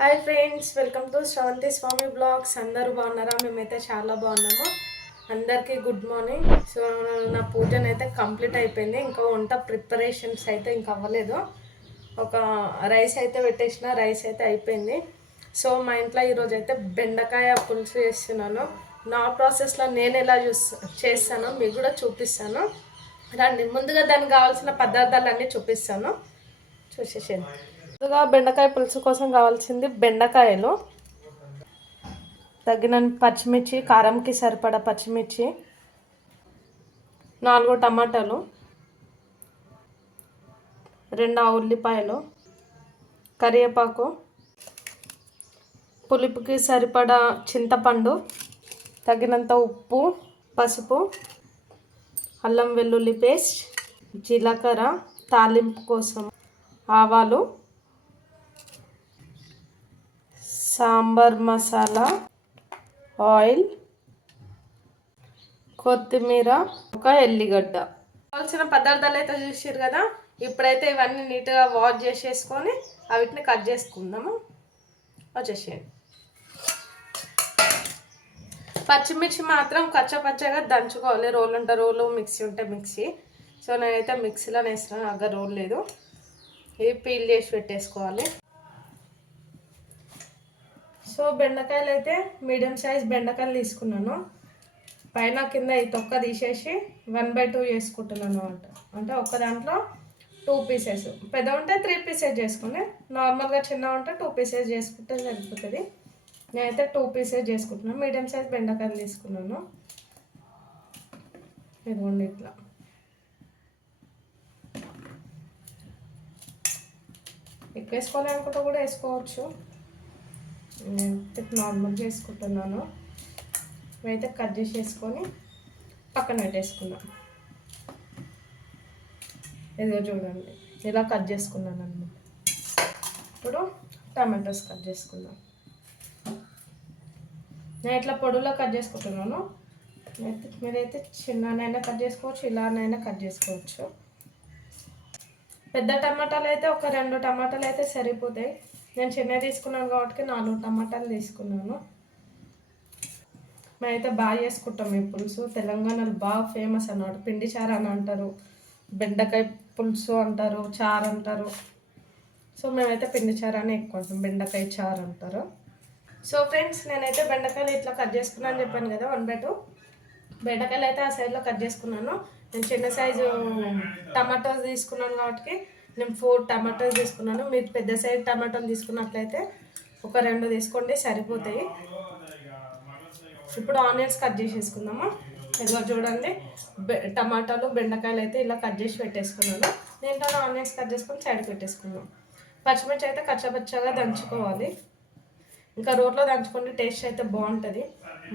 Hi friends welcome to Sravanthi Swamy blogs అందరూ బాగున్నారా? మేమైతే చాలా బాగున్నాము. అందరికీ గుడ్ మార్నింగ్ సో నా పూజన అయితే కంప్లీట్ అయిపోయింది. ఇంకా వంట ప్రిపరేషన్స్ అయితే ఇంకా అవ్వలేదు. ఒక రైస్ అయితే పెట్టేసిన రైస్ అయితే అయిపోయింది. సో మా ఇంట్లో ఈరోజు అయితే బెండకాయ పులుసు చేస్తున్నాను. నా ప్రాసెస్లో నేను ఎలా చూస్ చేస్తానో మీకు కూడా చూపిస్తాను. రండి ముందుగా దానికి కావాల్సిన పదార్థాలన్నీ చూపిస్తాను. చూసేసేది ముందుగా బెండకాయ పులుసు కోసం కావాల్సింది బెండకాయలు. తగిన పచ్చిమిర్చి కారంకి సరిపడా పచ్చిమిర్చి నాలుగు టమాటాలు రెండు ఉల్లిపాయలు కరివేపాకు పులుపుకి సరిపడా చింతపండు తగినంత ఉప్పు పసుపు అల్లం వెల్లుల్లి పేస్ట్ జీలకర్ర తాలింపు కోసం ఆవాలు సాంబార్ మసాలా ఆయిల్ కొత్తిమీర ఒక ఎల్లిగడ్డ. కావాల్సిన పదార్థాలు అయితే చూసారు కదా? ఇప్పుడైతే ఇవన్నీ నీట్గా వాష్ చేసేసుకొని అవిటిని కట్ చేసుకుందాము? వచ్చేసేయండి. పచ్చిమిర్చి మాత్రం కచ్చపచ్చగా దంచుకోవాలి. రోలు ఉంటే రోలు మిక్సీ ఉంటే మిక్సీ. సో నేనైతే మిక్సీలో వేస్తున్నాను అగ్గ రోల్ లేదు. ఇది పీల్ చేసి పెట్టేసుకోవాలి. సో బెండకాయలు అయితే మీడియం సైజ్ బెండకాయలు తీసుకున్నాను. పైన కింద ఈ తొక్క తీసేసి వన్ బై టూ చేసుకుంటున్నాను అనమాట అంటే ఒక దాంట్లో టూ పీసెస్. పెద్ద ఉంటే త్రీ పీసెస్ చేసుకోండి నార్మల్గా చిన్న ఉంటే టూ పీసెస్ చేసుకుంటే సరిపోతుంది. నేనైతే టూ పీసెస్ చేసుకుంటున్నాను. మీడియం సైజ్ బెండకాయలు తీసుకున్నాను. ఇదిగోండి ఇట్లా. ఎక్కువ వేసుకోవాలి అనుకుంటే కూడా వేసుకోవచ్చు. నేను నార్మల్గా వేసుకుంటున్నాను ఇవైతే కట్ చేసేసుకొని పక్కన పెట్టేసుకున్నాను ఏదో చూడండి ఇలా కట్ చేసుకున్నాను అనమాట ఇప్పుడు టమాటోస్ కట్ చేసుకుందాం. నేను ఇట్లా పొడులో కట్ చేసుకుంటున్నాను అయితే మీరైతే చిన్ననైనా కట్ చేసుకోవచ్చు ఇలానైనా కట్ చేసుకోవచ్చు. పెద్ద టమాటాలు అయితే ఒక రెండు టమాటాలు అయితే సరిపోతాయి. నేను చెన్నై తీసుకున్నాను కాబట్టి నాలుగు టమాటాలు తీసుకున్నాను. మేమైతే బాగా చేసుకుంటాం ఈ పులుసు. తెలంగాణలో బాగా ఫేమస్ అన్నమాట. పిండి చారు అని అంటారు. బెండకాయ పులుసు అంటారు చారు అంటారు. సో మేమైతే పిండి చారు అని ఎక్కువ బెండకాయ చారు అంటారు. సో ఫ్రెండ్స్ నేనైతే బెండకాయలు ఇట్లా కట్ చేసుకున్నాను చెప్పాను కదా వన్ బై టూ. బెండకాయలు అయితే ఆ సైడ్లో కట్ చేసుకున్నాను. నేను చిన్న సైజు టమాటోస్ తీసుకున్నాను కాబట్టి నేను ఫోర్ టమాటోస్ తీసుకున్నాను. మీరు పెద్ద సైజ్ టమాటోలు తీసుకున్నట్లయితే ఒక రెండు తీసుకోండి సరిపోతాయి. ఇప్పుడు ఆనియన్స్ కట్ చేసేసుకుందాము? ఇదిగో చూడండి టమాటాలు బెండకాయలు అయితే ఇలా కట్ చేసి పెట్టేసుకున్నాను. దీంట్లో ఆనియన్స్ కట్ చేసుకొని సైడ్ పెట్టేసుకున్నాం పచ్చిమిర్చి అయితే కచ్చపచ్చగా దంచుకోవాలి. ఇంకా రోట్లో దంచుకుంటే టేస్ట్ అయితే బాగుంటుంది.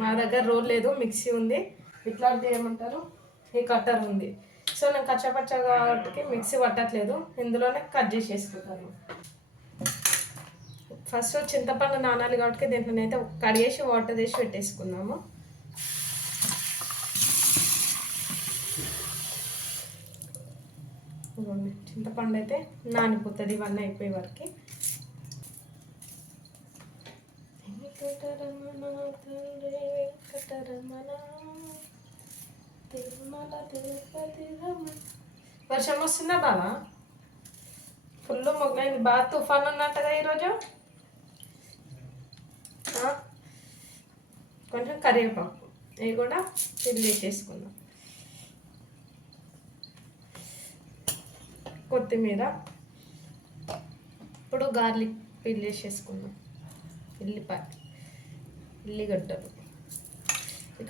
మా దగ్గర రోల్ లేదు మిక్సీ ఉంది. ఇట్లాంటివి ఏమంటారు? ఈ కట్టర్ ఉంది. సో నేను కచ్చపచ్చ కాబట్టి మిక్సీ పట్టట్లేదు. ఇందులోనే కట్ చేసేసుకుంటాను. ఫస్ట్ చింతపండు నానాలి కాబట్టి దీంట్లో అయితే కడిగేసి వాటర్ వేసి పెట్టేసుకుందాము. చింతపండు అయితే నానిపోతుంది ఇవన్నీ అయిపోయే వరకు. వెంకటరమణ. వర్షం వస్తుందా బావా? ఫుల్ మొగ్గైంది. బాగా తుఫాన్ ఉన్నట్టుగా ఈరోజు? కొంచెం కరివేపాకు. ఇవి కూడా ఇది చేసుకుందాం. కొత్తిమీర. ఇప్పుడు గార్లిక్ పిల్ చేసేసుకుందాం. ఉల్లిపాయ ఉల్లిగడ్డలు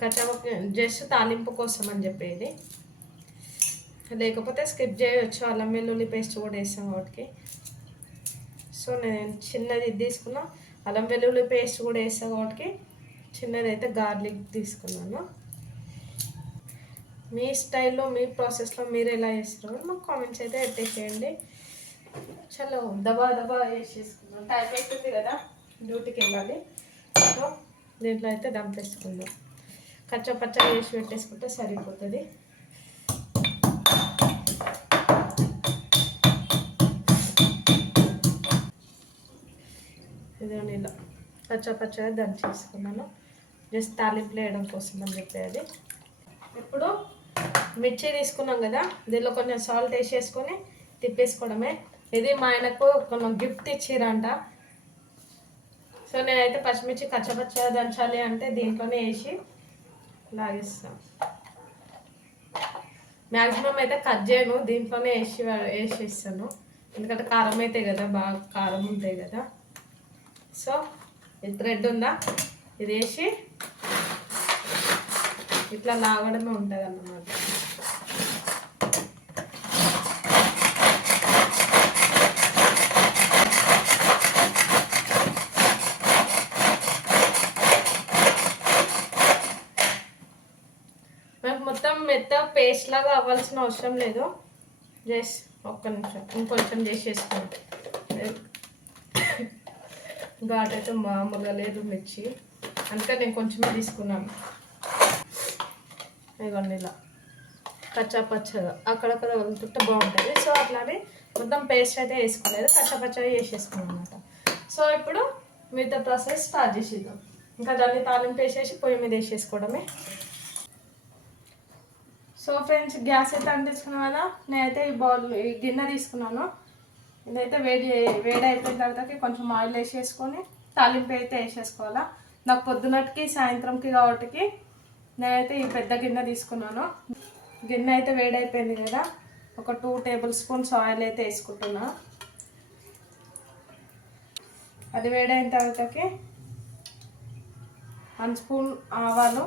కచ్చాపక్క జస్ట్ తాలింపు కోసం అని చెప్పేది. లేకపోతే స్కిప్ చేయవచ్చు అల్లం వెల్లుల్లి పేస్ట్ కూడా వేసాం వాటికి సో నేను చిన్నది ఇది తీసుకున్నా. అల్లం వెల్లుల్లి పేస్ట్ కూడా వేసాను వాటికి చిన్నది అయితే గార్లిక్ తీసుకున్నాను. మీ స్టైల్లో మీ ప్రాసెస్లో మీరు ఎలా చేస్తారో మాకు కామెంట్స్ అయితే పెట్టేసేయండి. చలో దబా దబా వేసేసుకున్నాం టైం అవుతుంది కదా డ్యూటీకి వెళ్ళాలి. సో దీంట్లో అయితే దమ్ తెచ్చుకుందాం పచ్చ వేసి పెట్టేసుకుంటే సరిపోతుంది. ఇదే ఇలా పచ్చ పచ్చగా దంచేసుకున్నాను జస్ట్ తాలింపులు వేయడం కోసం అని చెప్పేది. ఇప్పుడు మిర్చి తీసుకున్నాం కదా దీనిలో కొంచెం సాల్ట్ వేసేసుకొని తిప్పేసుకోవడమే. ఇది మా ఆయనకు కొంచెం గిఫ్ట్ ఇచ్చిరంట. సో నేనైతే పచ్చిమిర్చి కచ్చపచ్చగా దంచాలి అంటే దీంట్లోనే వేసి లాగిస్తాను మ్యాక్సిమం అయితే కట్ చేయను. దీంట్లోనే వేసి వేసి ఇస్తాను ఎందుకంటే కారం అయితే కదా బాగా కారం ఉంటాయి కదా. సో ఇది థ్రెడ్ ఉందా? ఇది వేసి ఇట్లా లాగడమే ఉంటుంది అన్నమాట మనకు మెత్త పేస్ట్ లాగా అవ్వాల్సిన అవసరం లేదు. జస్ట్ ఒక్క నిమిషం ఇంకొంచెం చేసేసుకోండి ఘాట్ అయితే మామూలుగా లేదు మిర్చి. అందుకే నేను కొంచెమే తీసుకున్నాను. ఇవ్వండి ఇలా. పచ్చా పచ్చగా అక్కడక్కడ వదులుతుంటే బాగుంటుంది. సో అట్లానే మొత్తం పేస్ట్ అయితే వేసుకోలేదు పచ్చా పచ్చగా వేసేసుకున్నాం అనమాట సో ఇప్పుడు మిగతా ప్రాసెస్ స్టార్ట్ చేసేద్దాం. ఇంకా దాన్ని తాలింపు వేసేసి పొయ్యి మీద వేసేసుకోవడమే. సో ఫ్రెండ్స్ గ్యాస్ అయితే అంటించుకున్నాం కదా. నేనైతే ఈ బౌల్ ఈ గిన్నె తీసుకున్నాను. ఇదైతే వేడి వేడి అయిపోయిన తర్వాత కొంచెం ఆయిల్ వేసేసుకొని తాలింపు అయితే వేసేసుకోవాలా. నాకు పొద్దునటికి సాయంత్రంకి కాబట్టి నేనైతే ఈ పెద్ద గిన్నె తీసుకున్నాను. గిన్నె అయితే వేడి అయిపోయింది కదా. ఒక టూ టేబుల్ స్పూన్స్ ఆయిల్ అయితే వేసుకుంటున్నా. అది వేడైన తర్వాతకి వన్ స్పూన్ ఆవాలు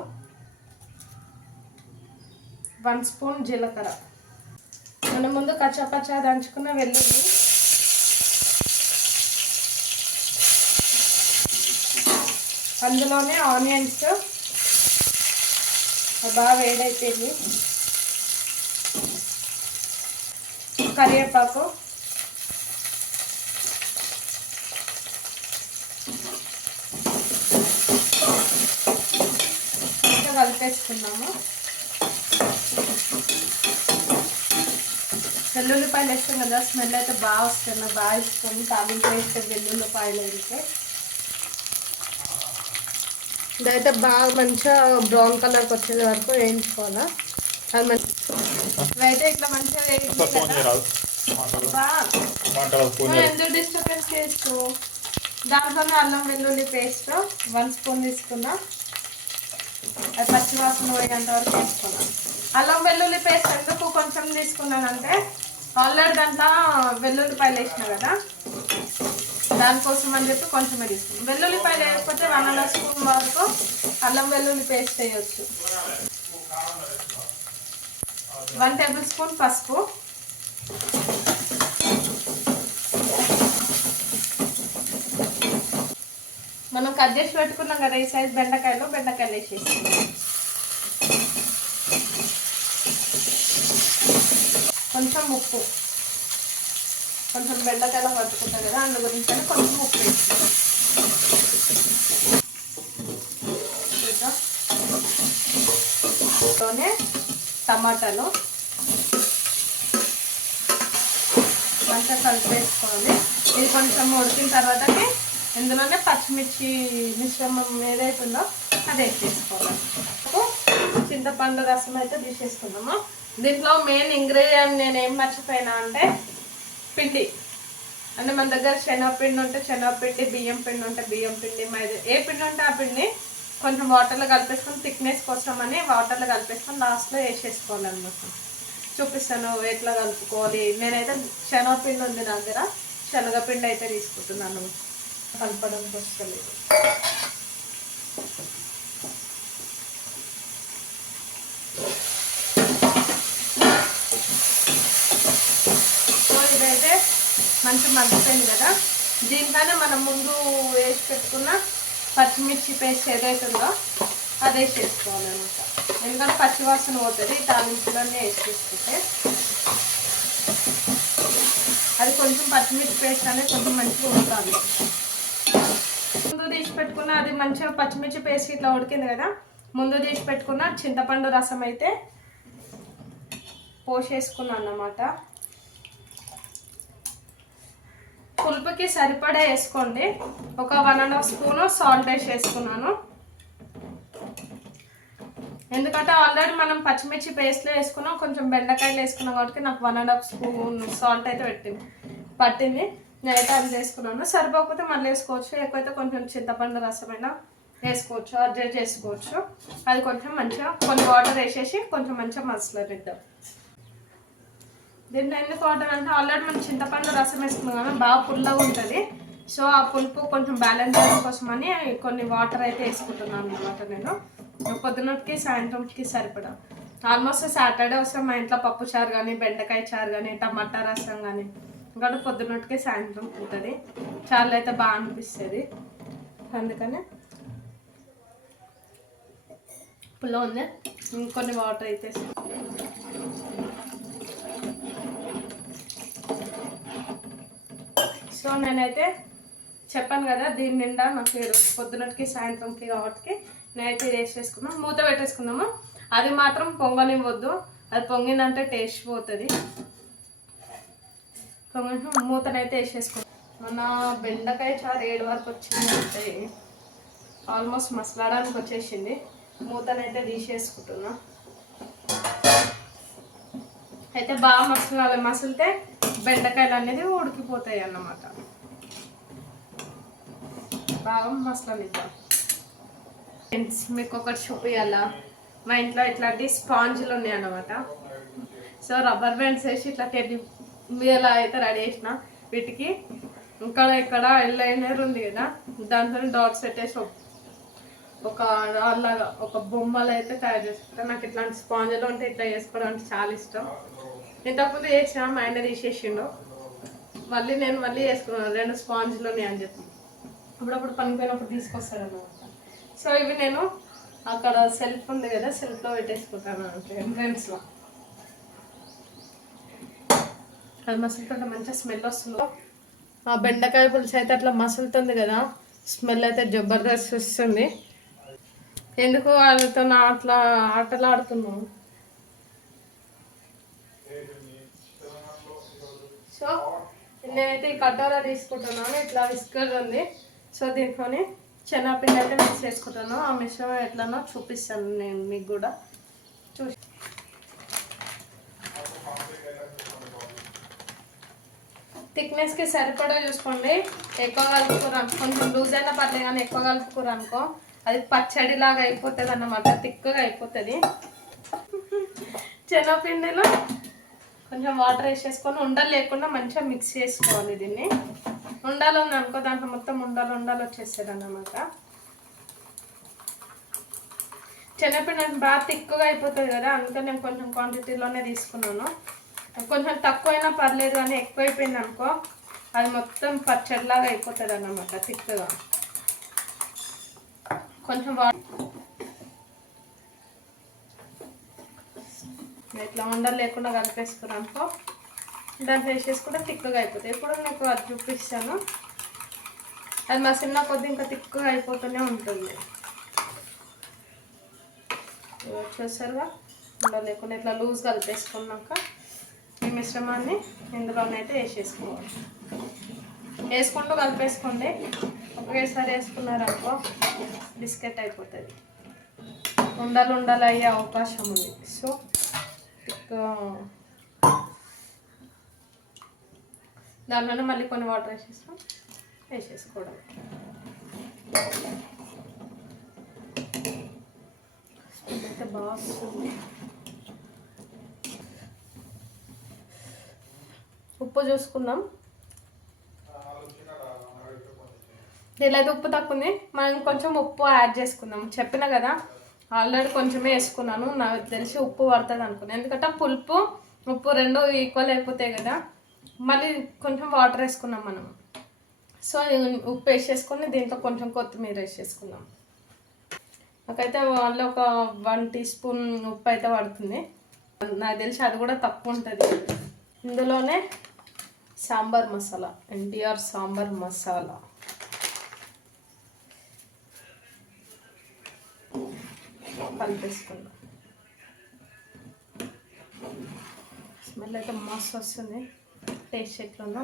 వన్ స్పూన్ జీలకర్ర. మనం ముందు కచ్చాపచ్చా దంచుకున్న వెల్లుల్లి. అందులోనే ఆనియన్స్ బాగా వేడైపోయింది. కరివేపాకు. కలిపేసుకున్నాము వెల్లుల్లిపాయలు వేస్తాం కదా స్మెల్ అయితే బాగా వస్తుంది బాగా ఇష్టం. తాలింపు వేస్తే వెల్లుల్లిపాయలు అయితే. ఇదైతే బాగా మంచిగా బ్రౌన్ కలర్కి వచ్చేది వరకు వేయించుకోవాలా? అది మంచి ఇవైతే ఇట్లా మంచిగా ఎందుకు డిస్టర్బెన్స్ చేస్తూ? దాంట్లోనే అల్లం వెల్లుల్లి పేస్ట్ వన్ స్పూన్ తీసుకున్నా. అది పచ్చివాసన పోయేంత వరకు వేసుకున్నాను అల్లం వెల్లుల్లి పేస్ట్ ఎందుకు కొంచెం తీసుకున్నానంటే ఆల్రెడీ దాంట్లో వెల్లుల్లిపాయలు వేసిన కదా? దానికోసం అని చెప్పి కొంచెమే తీసుకున్నాను వెల్లుల్లిపాయలు వేయకపోతే వన్ అండ్ హాఫ్ స్పూన్ వరకు అల్లం వెల్లుల్లి పేస్ట్ వేయచ్చు. వన్ టేబుల్ స్పూన్ పసుపు. మనం కట్ చేసి పెట్టుకున్నాం కదా ఈ సైజ్ బెండకాయలు? బెండకాయలు వేసేసి. కొంచెం ఉప్పు. కొంచెం బెండకాయలు పట్టుకుంటాం కదా అందు గురించి కొంచెం ఉప్పు వేసి టమాటాలు. మంచిగా కలిపేసుకోవాలి. ఇది కొంచెం ఉడికిన తర్వాతకి ఇందులోనే పచ్చిమిర్చి మిశ్రమం ఏదైతుందో అది వేసేసుకోవాలి. చింతపండు రసం అయితే తీసేసుకున్నాము దీంట్లో మెయిన్ ఇంగ్రీడియంట్ నేను ఏం మర్చిపోయినా అంటే పిండి. అంటే మన దగ్గర శనగపిండి ఉంటే శనగపిండి బియ్యం పిండి ఉంటే బియ్యం పిండి మైదా ఏ పిండి ఉంటే ఆ పిండి కొంచెం వాటర్లో కలిపేసుకొని థిక్నెస్ కోసమని వాటర్లో కలిపేసుకొని లాస్ట్లో వేసేసుకోవాలన్నమాట. చూపిస్తాను ఎట్లా కలుపుకోవాలి. నేనైతే శనగపిండి ఉంది నా దగ్గర. శనగపిండి అయితే తీసుకుంటున్నాను. కలపడం వస్తలేదు సో ఇదైతే మంచిగా మగ్గిపోయింది కదా. దీనికన్నా మనం ముందు వేసి పెట్టుకున్న పచ్చిమిర్చి పేస్ట్ ఏదైతుందో అది వేసేసుకోవాలన్నమాట ఎందుకంటే పచ్చివాసన పోతుంది తాలింపులోనే వేసి అది కొంచెం పచ్చిమిర్చి పేస్ట్ అనేది కొంచెం మంచిగా ఉంటుంది ముందు తీసి పెట్టుకున్న అది మంచిగా పచ్చిమిర్చి పేస్ట్ ఇట్లా ఉడికింది కదా. ముందు తీసి పెట్టుకున్న చింతపండు రసం అయితే పోసేసుకున్నాను అన్నమాట. పులుపుకి సరిపడా వేసుకోండి. ఒక one and half spoon salt వేసి వేసుకున్నాను. ఎందుకంటే ఆల్రెడీ మనం పచ్చిమిర్చి పేస్ట్లో వేసుకున్నాం కొంచెం బెండకాయలు వేసుకున్నాం కాబట్టి నాకు one and half spoon salt అయితే పెట్టింది పట్టింది. నేనైతే అది వేసుకున్నాను. సరిపోకపోతే మళ్ళీ వేసుకోవచ్చు. ఎక్కువైతే కొంచెం చింతపండు రసమైనా వేసుకోవచ్చు అడ్జస్ట్ చేసుకోవచ్చు. అది కొంచెం మంచిగా కొన్ని వాటర్ వేసేసి కొంచెం మంచిగా మసలనిద్దాం. దీంట్లో ఎందుకు వాటర్ అంటే ఆల్రెడీ మనం చింతపండు రసం వేసుకున్నాం కదా బాగా పుల్లగా ఉంటుంది. సో ఆ పులుపు కొంచెం బ్యాలెన్స్ చేయడం కోసమని కొన్ని వాటర్ అయితే వేసుకుంటున్నాను అనమాట నేను. పొద్దున్నకి సాయంత్రంకి సరిపడా. ఆల్మోస్ట్ సాటర్డే వస్తే మా ఇంట్లో పప్పు చారు కానీ బెండకాయ చారు కానీ టమాటా రసం కానీ ఇంకా పొద్దున్నటికి సాయంత్రం ఉంటుంది. చారులు అయితే బాగా అనిపిస్తుంది. అందుకనే పుల్ల ఉంది ఇంకొన్ని వాటర్ అయితే సో నేనైతే చెప్పాను కదా దీని నిండా నాకు ఈరోజు పొద్దునటికి సాయంత్రంకి కాబట్టి నేనైతే ఇది వేసేసుకున్నాం మూత పెట్టేసుకున్నాము అది మాత్రం పొంగనివ్వద్దు. అది పొంగిందంటే టేస్ట్ పోతుంది. పొంగ మూతనైతే వేసేసుకున్నాం మన బెండకాయ చారు ఏడు వరకు వచ్చిందంటే ఆల్మోస్ట్ మసలాడానికి వచ్చేసింది. మూతనైతే తీసేసుకుంటున్నా అయితే బాగా మసలాలి. మసిలితే బెండకాయలు అనేది ఉడికిపోతాయి అన్నమాట. బాగా మసలనిద్దాం. ఫ్రెండ్స్ మీకు ఒకటి చూపించాలా మా ఇంట్లో ఇట్లాంటి స్పాంజ్లు ఉన్నాయి అన్నమాట. సో రబ్బర్ బ్యాండ్స్ వేసి ఇట్లా టెడ్డి మీలా అయితే రెడీ చేసిన. వీటికి ఇంకా ఇక్కడ లైనర్ ఉంది కదా దాంతో డాట్స్ పెట్టేసి ఒక- ఒక అలాగా ఒక బొమ్మలు అయితే తయారు చేసుకుంటాను నాకు ఇట్లాంటి స్పాంజ్లు ఉంటే ఇట్లా చేసుకోవడం అంటే చాలా ఇష్టం. ఇంతకుముందు చేసిన మా ఆయన తీసేసిండు. మళ్ళీ నేను మళ్ళీ చేసుకున్నాను రెండు స్పాంజ్లోనే అని చెప్పి. అప్పుడప్పుడు పనిపోయినప్పుడు తీసుకొస్తాడు అనమాట సో ఇవి నేను అక్కడ సెల్ఫ్ ఉంది కదా సెల్ఫ్లో పెట్టేసుకుంటాను అంటే ఎంట్రెన్స్లో అది మసులుతుంటే మంచిగా స్మెల్ వస్తుంది. ఆ బెండకాయ పులుసు అయితే అట్లా మసులుతుంది కదా స్మెల్ అయితే జబర్దస్త్ వస్తుంది. ఎందుకు వాళ్ళతో నా ఆటలు ఆడుతున్నాను సో నేనైతే ఈ కటోరా తీసుకుంటున్నాను. ఇట్లా విస్కర్ ఉంది. సో దీంట్లోని శనగపిండి అయితే మిక్స్ చేసుకుంటాను ఆ మిశ్రమం ఎట్లనో చూపిస్తాను నేను మీకు కూడా. చూసి. థిక్నెస్కి సరిపడా చూసుకోండి. ఎక్కువ కలుపుకురా కొంచెం లూజ్ అయినా పర్లేదు కానీ ఎక్కువ కలుపుకోరు అనుకో. అది పచ్చడిలాగా అయిపోతుంది అన్నమాట థిక్గా అయిపోతుంది. శనగపిండిలో కొంచెం వాటర్ వేసేసుకొని ఉండలు లేకుండా మంచిగా మిక్స్ చేసుకోవాలి దీన్ని. ఉండాలి ఉంది అనుకో దాంట్లో మొత్తం ఉండాలి ఉండాలి వచ్చేస్తుంది అన్నమాట శనగపిండి బాగా తిక్కుగా అయిపోతుంది కదా అందుకే నేను కొంచెం క్వాంటిటీలోనే తీసుకున్నాను. కొంచెం తక్కువైనా పర్లేదు కానీ ఎక్కువ అయిపోయింది అనుకో అది మొత్తం పచ్చడిలాగా అయిపోతుంది అన్నమాట తిక్కుగా కొంచెం వాటర్ ఇట్లా ఉండలు లేకుండా కలిపేసుకున్నాను అనుకో దాంట్లో వేసేసుకుంటే తిక్కుగా అయిపోతుంది ఇప్పుడు నీకు అది చూపిస్తాను. అది మా చిన్న కొద్ది ఇంకా తిక్కుగా అయిపోతూనే ఉంటుంది. చూసారుగా? ఉండలు లేకుండా ఇట్లా లూజ్ కలిపేసుకున్నాక ఈ మిశ్రమాన్ని ఇందులోనైతే వేసేసుకోవాలి. వేసుకుంటూ కలిపేసుకోండి. ఒకేసారి వేసుకున్నారనుకో బిస్కెట్ అయిపోతుంది. ఉండలు ఉండలు అయ్యే అవకాశం ఉంది. సో దాంట్లోనే మళ్ళీ కొన్ని వాటర్ వేసేస్తాం. వేసేసుకోవడం. అయితే బాగా వస్తుంది. ఉప్పు చూసుకుందాం. దీనిలో అయితే ఉప్పు తక్కువ ఉంది. మనం కొంచెం ఉప్పు యాడ్ చేసుకుందాం. చెప్పిన కదా. ఆల్రెడీ కొంచెమే వేసుకున్నాను. నాకు తెలిసి ఉప్పు పడుతుంది అనుకున్నాను ఎందుకంటే పులుపు ఉప్పు రెండు ఈక్వల్ అయిపోతాయి కదా మళ్ళీ కొంచెం వాటర్ వేసుకున్నాం మనం. సో ఉప్పు వేసేసుకొని దీంట్లో కొంచెం కొత్తిమీర వేసేసుకుందాం. నాకైతే వాళ్ళు ఒక వన్ టీ స్పూన్ ఉప్పు అయితే పడుతుంది. నాకు తెలిసి అది కూడా తక్కువ ఉంటుంది. ఇందులోనే సాంబార్ మసాలా ఎన్టీఆర్ సాంబార్ మసాలా. కలిపేసుకుందాం స్మెల్ అయితే మస్తు వస్తుంది. టేస్ట్ ఎట్లుందో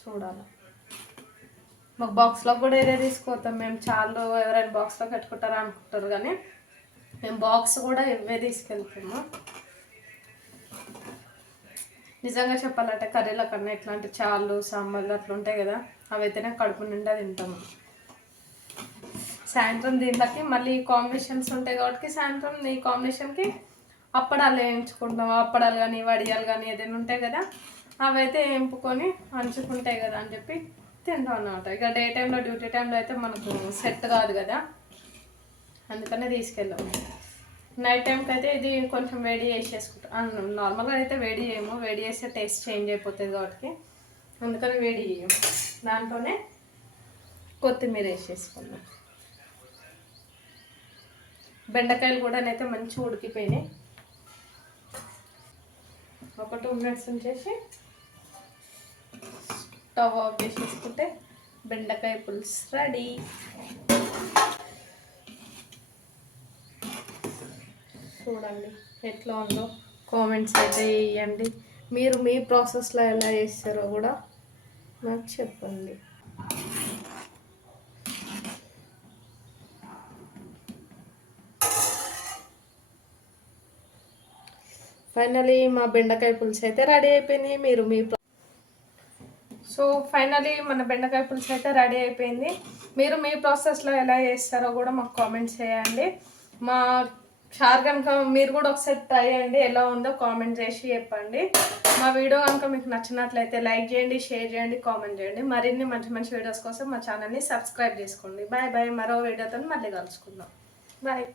చూడాలి. మాకు బాక్స్లో కూడా ఏదే తీసుకుపోతాం. మేము చాలా ఎవరైనా బాక్స్లో కట్టుకుంటారా అనుకుంటారు కానీ మేము బాక్స్ కూడా ఇవే తీసుకెళ్తాము. నిజంగా చెప్పాలంటే కర్రీల కన్నా ఇట్లాంటి చాళ్ళు సాంబార్లు అట్లా ఉంటాయి కదా అవి కడుపు నిండా తింటాము. సాయంత్రం దీంట్లోకి మళ్ళీ కాంబినేషన్స్ ఉంటాయి కాబట్టి సాయంత్రం ఈ కాంబినేషన్కి అప్పడాలు వేయించుకుంటాం. అప్పడాలు కానీ వడియాలు కానీ ఏదైనా ఉంటాయి కదా అవి అయితే వేయింపుకొని అంచుకుంటాయి కదా అని చెప్పి తింటాం అన్నమాట. ఇక డే టైంలో డ్యూటీ టైంలో అయితే మనకు సెట్ కాదు కదా. అందుకనే తీసుకెళ్ళాము నైట్ టైంకి అయితే ఇది కొంచెం వేడి చేసేసుకుంటాం. నార్మల్గా అయితే వేడి చేయము. వేడి చేస్తే టేస్ట్ చేంజ్ అయిపోతుంది కాబట్టి. అందుకని వేడి చేయము దాంట్లోనే కొత్తిమీర వేసేసుకున్నాం బెండకాయలు కూడా అయితే మంచిగా ఉడికిపోయినాయి. ఒక టూ మినిట్స్ ఉంచేసి స్టవ్ ఆఫ్ చేసేసుకుంటే బెండకాయ పులుసు రెడీ. చూడండి ఎట్లా ఉందో కామెంట్స్ అయితే వేయండి. మీరు మీ ప్రాసెస్లో ఎలా చేస్తారో కూడా నాకు చెప్పండి. ఫైనలీ మా బెండకాయ పులుసు అయితే రెడీ అయిపోయింది. మీరు మీ సో ఫైనలీ మన బెండకాయ పులుసు అయితే రెడీ అయిపోయింది. మీరు మీ ప్రాసెస్లో ఎలా చేస్తారో కూడా మాకు కామెంట్స్ చేయండి. మా షార్ కనుక మీరు కూడా ఒకసారి ట్రై చేయండి. ఎలా ఉందో కామెంట్ చేసి చెప్పండి. మా వీడియో కనుక మీకు నచ్చినట్లయితే లైక్ చేయండి షేర్ చేయండి కామెంట్ చేయండి. మరిన్ని మంచి మంచి వీడియోస్ కోసం మా ఛానల్ని సబ్స్క్రైబ్ చేసుకోండి. బాయ్ బాయ్ మరో వీడియోతో మళ్ళీ కలుసుకుందాం. బాయ్